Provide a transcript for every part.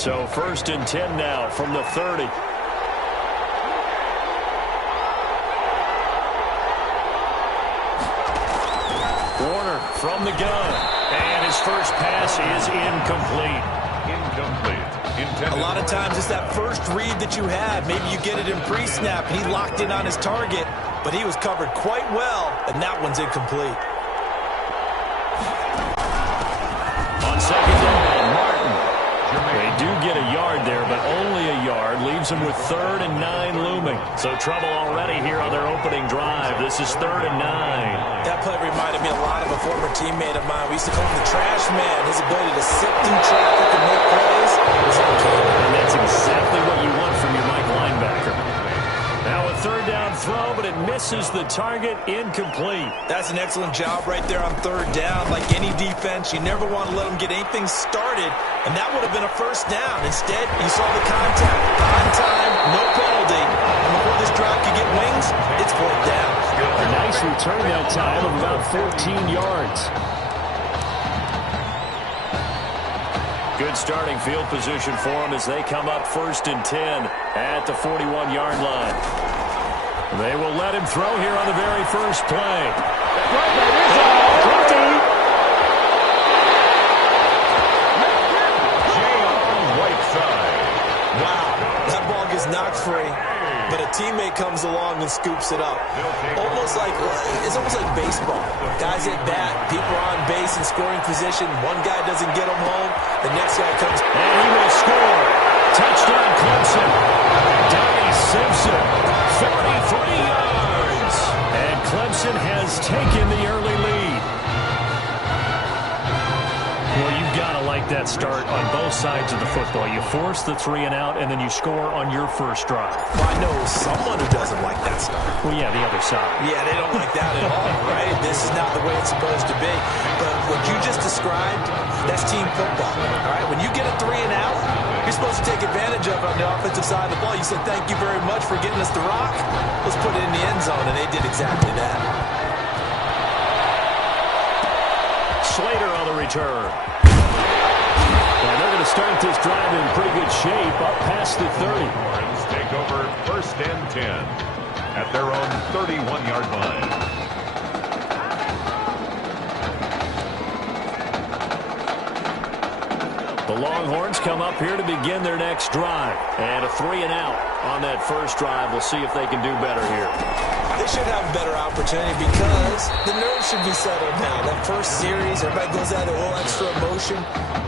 So 1st and 10 now from the 30. Warner from the gun. And his first pass is incomplete. A lot of times it's that first read that you have. Maybe you get it in pre-snap and he locked in on his target, but he was covered quite well, and that one's incomplete. On 2nd down, Martin. They do get a yard there, but only a yard. Leaves them with 3rd and 9 looming. So trouble already here on their opening drive. This is 3rd and 9. That play reminded me a lot of a former teammate of mine. We used to call him the trash man. His ability to sift through traffic and make plays was uncanny. And that's exactly what you want from your Mike linebacker. Now a 3rd down throw, but it misses the target. Incomplete. That's an excellent job right there on 3rd down. Like any defense, you never want to let them get anything started, and that would have been a 1st down. Instead, you saw the contact. On time, no penalty. And before this drive could get wings, it's 4th down. A nice return that time of about 14 yards. Good starting field position for them as they come up 1st and 10 at the 41-yard line. They will let him throw here on the very first play. Wow, that ball gets knocked free, but a teammate comes along and scoops it up. It's almost like baseball. Guys at bat, people are on base in scoring position. One guy doesn't get them home, the next guy comes. And he will score. Touchdown Clemson. Donnie Simpson, 43 yards. And Clemson has taken the early lead. Well, you've got to like that start on both sides of the football. You force the 3 and out, and then you score on your first drive. Well, I know someone who doesn't like that start. Well, yeah, the other side. Yeah, they don't like that at all, right? This is not the way it's supposed to be. But what you just described, that's team football, all right? When you get a 3 and out, you're supposed to take advantage of it on the offensive side of the ball. You said, thank you very much for getting us the rock. Let's put it in the end zone, and they did exactly that. Slater on the return. And they're going to start this drive in pretty good shape up past the 30. Horns take over 1st and 10 at their own 31-yard line. The Longhorns come up here to begin their next drive. And a 3 and out on that first drive. We'll see if they can do better here. They should have a better opportunity because the nerves should be settled now. That first series, everybody goes out a little extra emotion.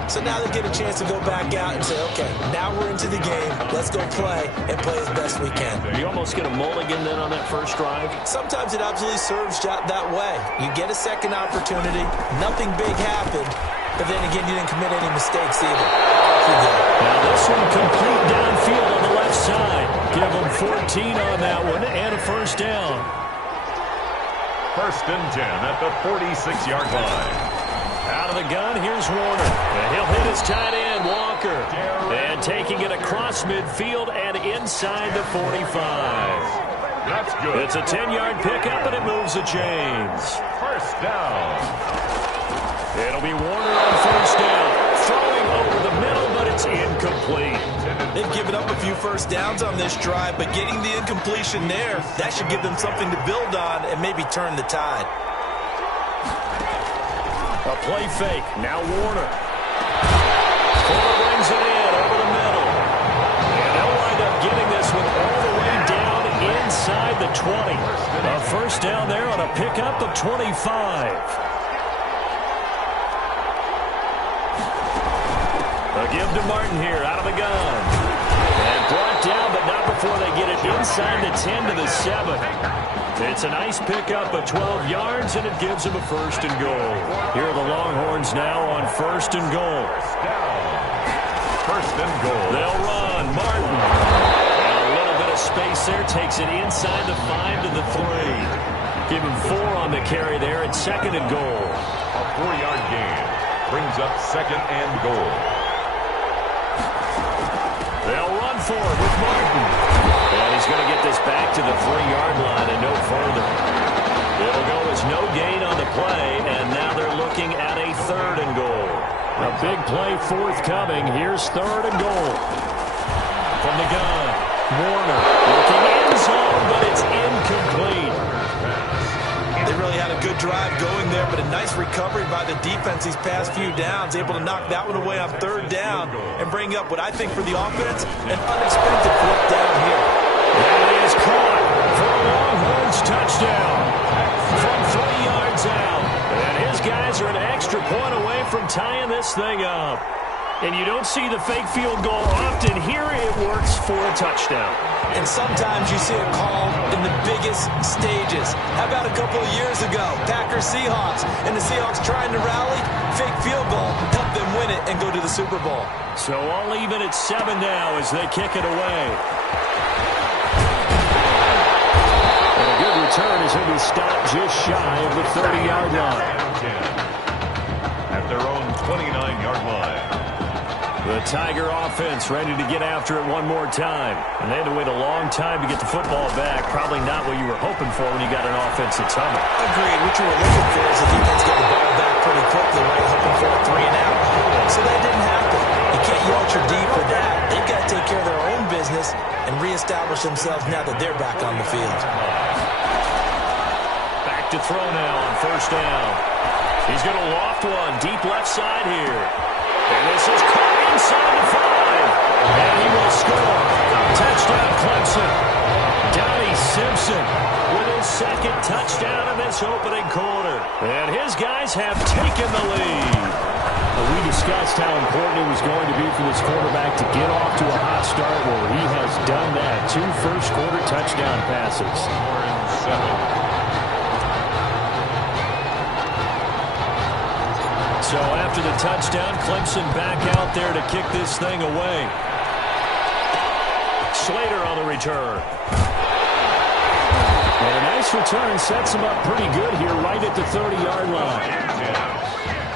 So now they get a chance to go back out and say, okay, now we're into the game. Let's go play and play as best we can. You almost get a mulligan then on that first drive? Sometimes it absolutely serves that way. You get a second opportunity. Nothing big happened. But then again, you didn't commit any mistakes either. Now this one complete downfield on the left side. Give them 14 on that one and a 1st down. 1st and 10 at the 46-yard line. Out of the gun, here's Warner. And he'll hit his tight end, Walker. And taking it across midfield and inside the 45. That's good. It's a 10-yard pickup, and it moves the chains. 1st down. It'll be Warner on 1st down. Throwing over the middle, but it's incomplete. They've given up a few 1st downs on this drive, but getting the incompletion there, that should give them something to build on and maybe turn the tide. A play fake. Now Warner. Fuller brings it in over the middle. And they'll wind up getting this one all the way down inside the 20. A 1st down there on a pickup of 25. A give to Martin here out of the gun. And brought down, but not before they get it inside the 10 to the 7. It's a nice pickup of 12 yards, and it gives them a 1st and goal. Here are the Longhorns now on 1st and goal. 1st and goal. They'll run. Martin. And a little bit of space there. Takes it inside the 5 to the 3. Give him 4 on the carry there at 2nd and goal. A 4-yard gain brings up 2nd and goal. They'll run for it with Martin. And he's going to get this back to the 3-yard line and no further. It'll go as no gain on the play, and now they're looking at a 3rd and goal. A big play forthcoming. Here's 3rd and goal. From the gun, Warner looking end zone, but it's incomplete. They really had a good drive going there, but a nice recovery by the defense these past few downs, able to knock that one away on 3rd down and bring up what I think for the offense, an unexpected flip down here. That is caught for a Longhorns touchdown from 3 yards out. And his guys are an extra point away from tying this thing up. And you don't see the fake field goal often. Here it works for a touchdown. And sometimes you see it called in the biggest stages. How about a couple of years ago, Packers-Seahawks, and the Seahawks trying to rally, fake field goal, help them win it and go to the Super Bowl. So all even at 7 now as they kick it away. And a good return as he'll be stopped just shy of the 30-yard line. At their own 29-yard line. The Tiger offense ready to get after it one more time. And they had to wait a long time to get the football back. Probably not what you were hoping for when you got an offense that's humming. Agreed. What you were looking for is the defense get the ball back pretty quickly, right? Hoping for a 3 and out. So that didn't happen. You can't yell at your D for that. They've got to take care of their own business and reestablish themselves now that they're back on the field. Back to throw now on 1st down. He's going to loft one deep left side here. And this is caught inside the 5. And he will score. Touchdown Clemson. Donnie Simpson with his 2nd touchdown of this opening quarter. And his guys have taken the lead. We discussed how important it was going to be for this quarterback to get off to a hot start. Well, he has done that. 2 first-quarter touchdown passes. 7. So after the touchdown, Clemson back out there to kick this thing away. Slater on the return. And a nice return sets him up pretty good here right at the 30-yard line.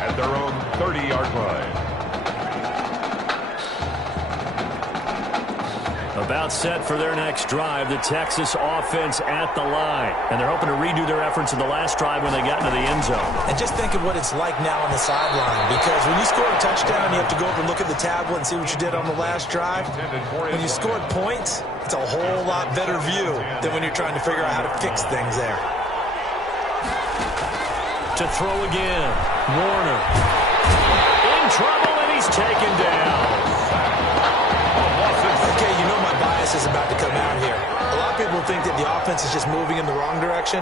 At their own 30-yard line. About set for their next drive, the Texas offense at the line. And they're hoping to redo their efforts in the last drive when they got into the end zone. And just think of what it's like now on the sideline, because when you score a touchdown, you have to go over and look at the tablet and see what you did on the last drive. When you scored points, it's a whole lot better view than when you're trying to figure out how to fix things there. To throw again, Warner. In trouble, and he's taken down. Okay, you know my bias is about to come out here. A lot of people think that the offense is just moving in the wrong direction.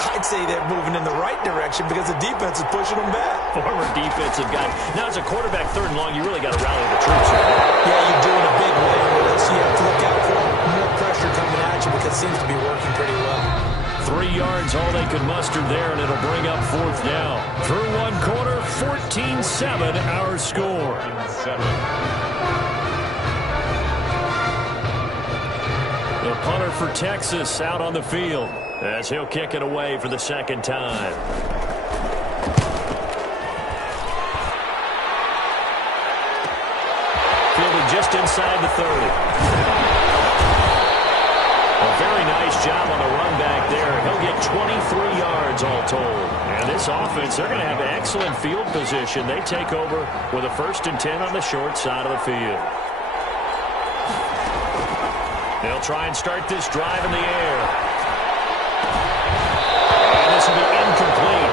I'd say they're moving in the right direction because the defense is pushing them back. Former defensive guy. Now, as a quarterback, 3rd and long, you really got to rally the troops here. Yeah, you do in a big way. What else you have to look out for? More pressure coming at you because it seems to be working pretty well. 3 yards, all they could muster there, and it'll bring up 4th down. Through 1 quarter, 14-7, our score. 7. The punter for Texas out on the field as he'll kick it away for the 2nd time. Fielded just inside the 30. A very nice job on the run back there. He'll get 23 yards all told. And this offense, they're going to have excellent field position. They take over with a 1st and 10 on the short side of the field. They'll try and start this drive in the air. And this will be incomplete.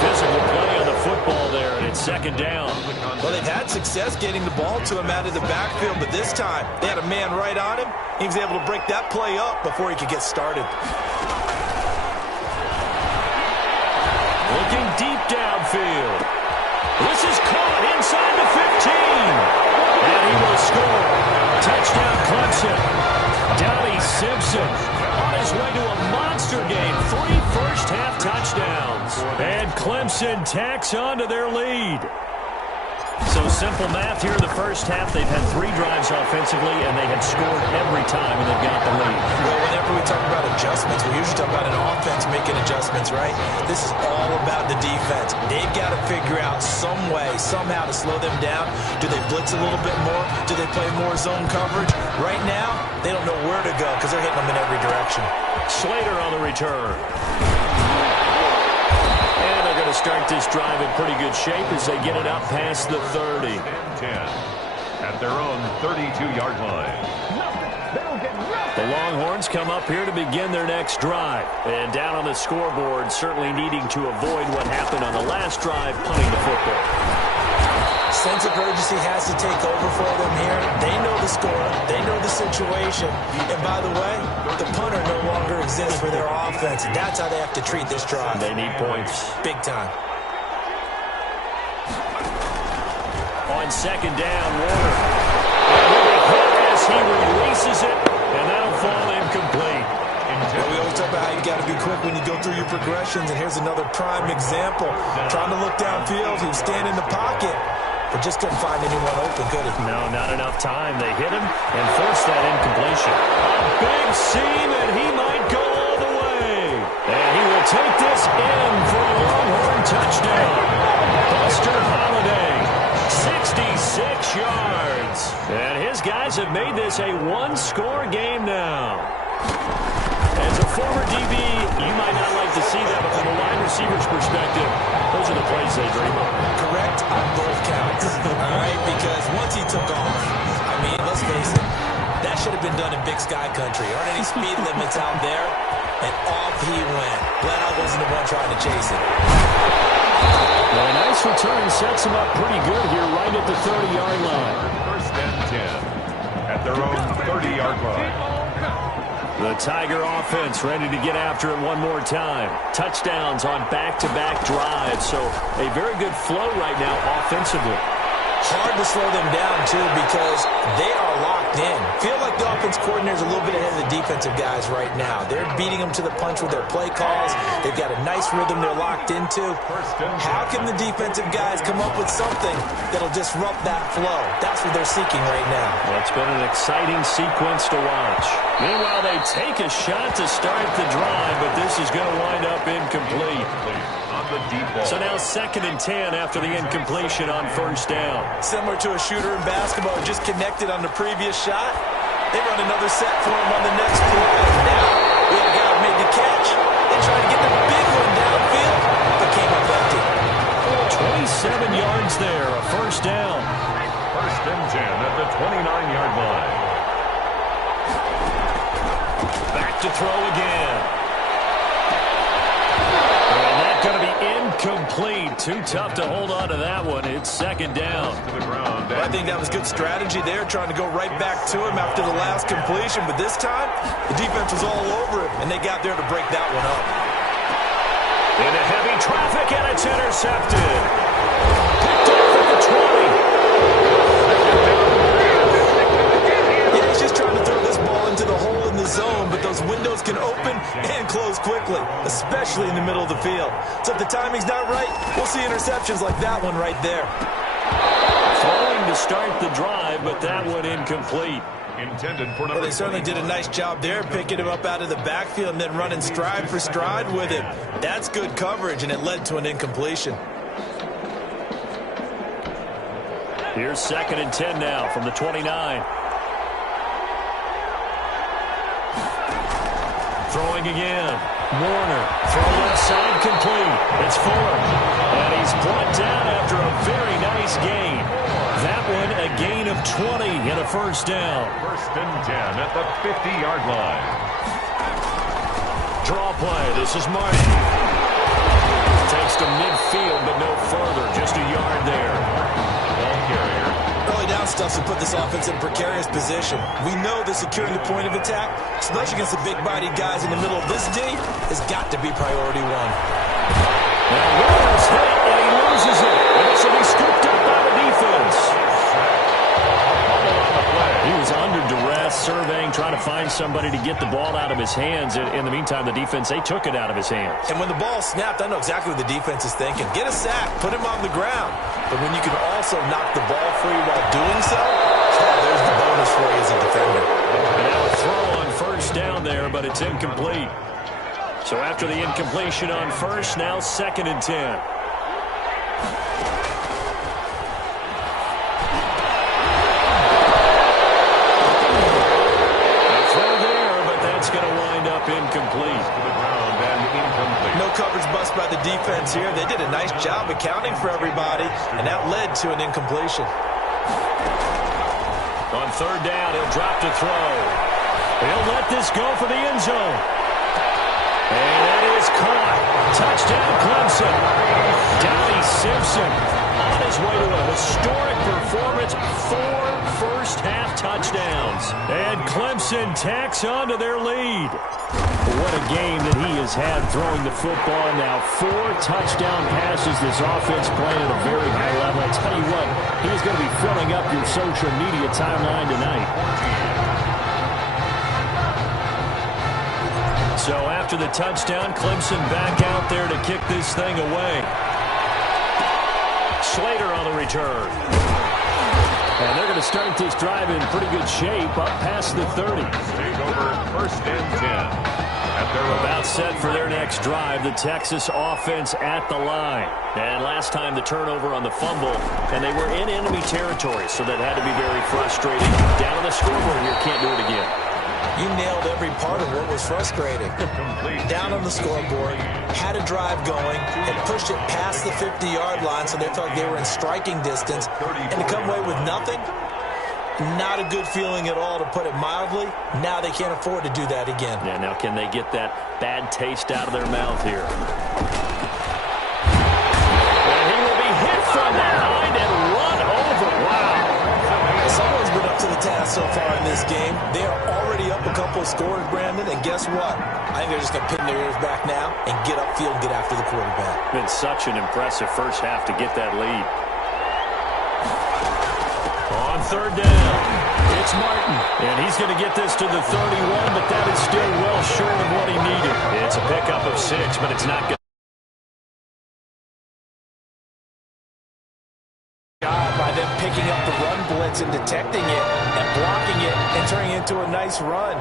Physical play on the football there, and it's 2nd down. Well, they've had success getting the ball to him out of the backfield, but this time they had a man right on him. He was able to break that play up before he could get started. Looking deep downfield. This is caught inside the 15. And he will score. Touchdown Clemson. Donnie Simpson on his way to a monster game. 3 first-half touchdowns. And Clemson tacks on to their lead. So simple math here in the first half. They've had 3 drives offensively, and they have scored every time, and they've got the lead. Well, whenever we talk about adjustments, we usually talk about an offense making adjustments, right? This is all about the defense. They've got to figure out some way, somehow to slow them down. Do they blitz a little bit more? Do they play more zone coverage? Right now, they don't know where to go because they're hitting them in every direction. Slater on the return. And they're going to start this drive in pretty good shape as they get it up past the 30. 10 at their own 32-yard line. The Longhorns come up here to begin their next drive. And down on the scoreboard, certainly needing to avoid what happened on the last drive, punting the football. Sense of urgency has to take over for them here. They know the score. They know the situation. And by the way, the punter no longer exists for their offense. That's how they have to treat this drive. They need points. Big time. On second down, Warner. As he releases it, and that'll fall incomplete. Well, we always talk about how you got to be quick when you go through your progressions, and here's another prime example. Trying to look downfield, he was standing in the pocket, but just couldn't find anyone open, could he? No, not enough time. They hit him and forced that incompletion. A big seam, and he might go all the way. And he will take this in for a Longhorn touchdown. Buster Holiday, 66 yards. And his guys have made this a one-score game now. As a former DB, you might not like to see that, but from a wide receiver's perspective, those are the plays they dream of. Correct on both counts. All right, because once he took off, I mean, let's face it, that should have been done in Big Sky Country. Aren't any speed limits out there? And off he went. Glad I wasn't the one trying to chase it. Well, a nice return sets him up pretty good here right at the 30-yard line. First and 10 at their own 30-yard line. The Tiger offense ready to get after it one more time. Touchdowns on back-to-back drives, so a very good flow right now offensively. Hard to slow them down, too, because they are locked in. Feel like the offense coordinator's a little bit ahead of the defensive guys right now. They're beating them to the punch with their play calls. They've got a nice rhythm they're locked into. How can the defensive guys come up with something that'll disrupt that flow? That's what they're seeking right now. Well, it's been an exciting sequence to watch. Meanwhile, they take a shot to start the drive, but this is going to wind up incomplete. So now 2nd and 10 after the incompletion on first down. Similar to a shooter in basketball, just connected on the previous shot. They run another set for him on the next play. Now, we have a guy who made the catch. They try to get the big one downfield, but came up empty. 27 yards there, a first down. First and 10 at the 29-yard line. Back to throw again. Going to be incomplete. Too tough to hold on to that one. It's second down. To the ground. Well, I think that was good strategy there, trying to go right back to him after the last completion. But this time, the defense was all over him, and they got there to break that one up. Into heavy traffic, and it's intercepted. Picked off at the 20. Yeah, he's just trying to throw this ball into the hole in the zone, but those windows can open and close quickly, especially in the middle of the field. So if the timing's not right, we'll see interceptions like that one right there. Throwing to start the drive, but that one incomplete. Intended for Well, they certainly did a nice job there, picking him up out of the backfield and then running stride for stride with him. That's good coverage, and it led to an incompletion. Here's 2nd and 10 now from the 29. Throwing again. Warner. Throw left side complete. It's Fuller. And he's brought down after a very nice gain. That one a gain of 20 and a first down. First and 10 at the 50-yard line. Draw play. This is Martin. Takes to midfield, but no further. Just a yard there. Ball carrier. Early down stuff to put this offense in a precarious position. We know that securing the point of attack, especially against the big-bodied guys in the middle of this D, has got to be priority one. Now Warner's hit, and he loses it. And this will be scooped up by the defense. He was under duress, surveying, trying to find somebody to get the ball out of his hands. In the meantime, the defense, they took it out of his hands. And when the ball snapped, I know exactly what the defense is thinking. Get a sack, put him on the ground. But when you can also knock the ball free while doing so, there's the bonus for you as a defender. And now a throw on first down there, but it's incomplete. So after the incompletion on first, now 2nd and 10. Incomplete. To the ground and incomplete. No coverage bust by the defense here. They did a nice job accounting for everybody, and that led to an incompletion. On third down, he'll drop to throw. He'll let this go for the end zone. And that is caught. Touchdown, Clemson. Donnie Simpson on his way to a historic performance. 4 first-half touchdowns. And Clemson tacks on to their lead. What a game that he has had throwing the football. Now 4 touchdown passes. This offense playing at a very high level. I'll tell you what, he's going to be filling up your social media timeline tonight. So after the touchdown, Clemson back out there to kick this thing away. Slater on the return. And they're going to start this drive in pretty good shape up past the 30. Take over first and 10. About set for their next drive, the Texas offense at the line. And last time the turnover on the fumble, and they were in enemy territory, so that had to be very frustrating. Down on the scoreboard here, can't do it again. You nailed every part of what was frustrating. Down on the scoreboard, had a drive going, and pushed it past the 50-yard line, so they felt like they were in striking distance. And to come away with nothing, not a good feeling at all, to put it mildly. Now they can't afford to do that again. Yeah, now can they get that bad taste out of their mouth here? And he will be hit from behind and run over. Wow. Someone's been up to the task so far in this game. They are already up a couple of scores, Brandon, and guess what? I think they're just going to pin their ears back now and get upfield and get after the quarterback. Been such an impressive first half to get that lead. On third down, it's Martin. And he's going to get this to the 31, but that is still well short of what he needed. It's a pickup of 6, but it's not good. By them picking up the run blitz and detecting it and blocking it and turning it into a nice run.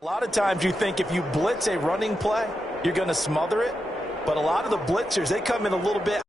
A lot of times you think if you blitz a running play, you're going to smother it. But a lot of the blitzers, they come in a little bit.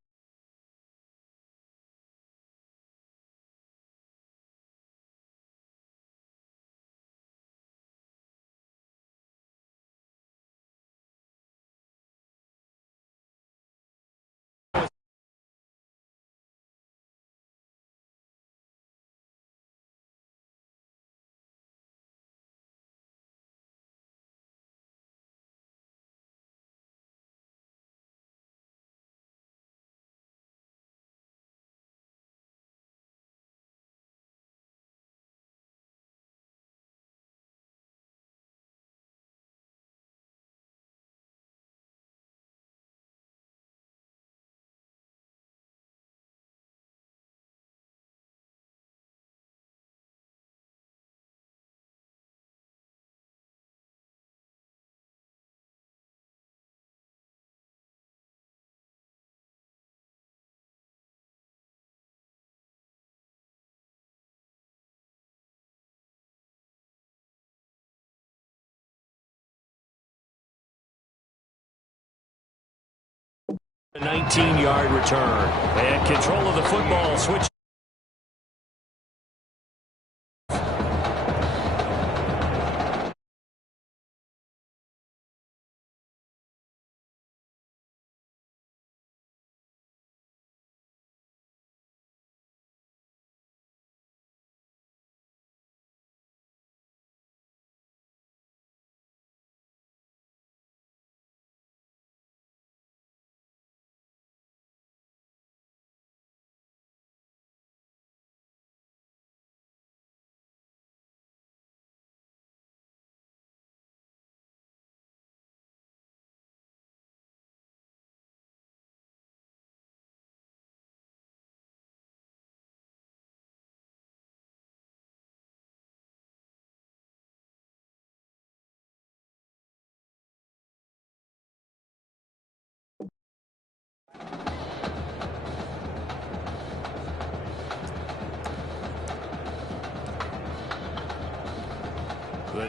A 19-yard return. And control of the football. Switch.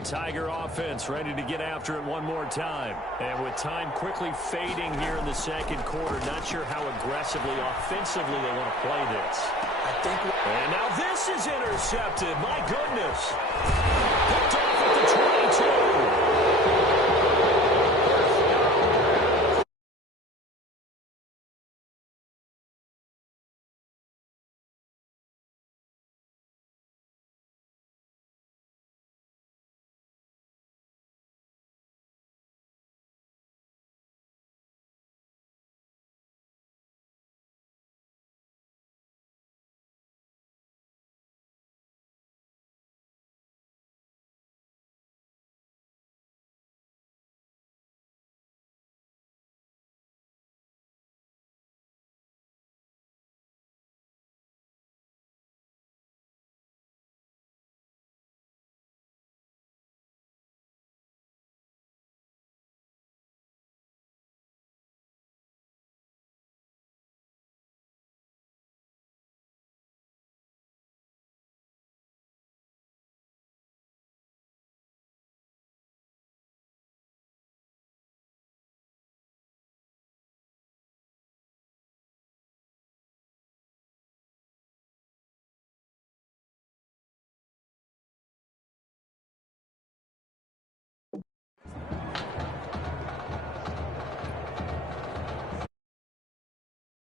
The Tiger offense ready to get after it one more time. And with time quickly fading here in the second quarter, not sure how aggressively, offensively they want to play this. And now this is intercepted. My goodness. Picked off